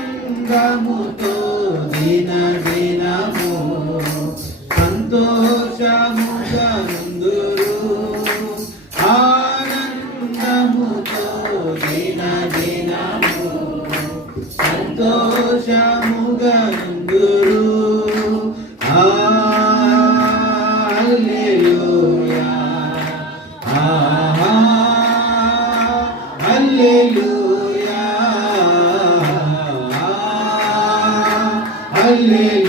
ఆనందముతో దినదినము సంతోషముగా నుందురు. ఆనందముతో దినదినము సంతోషముగా నుందురు. హల్లెలూయా హల్లెలూయా హల్లెలూయా.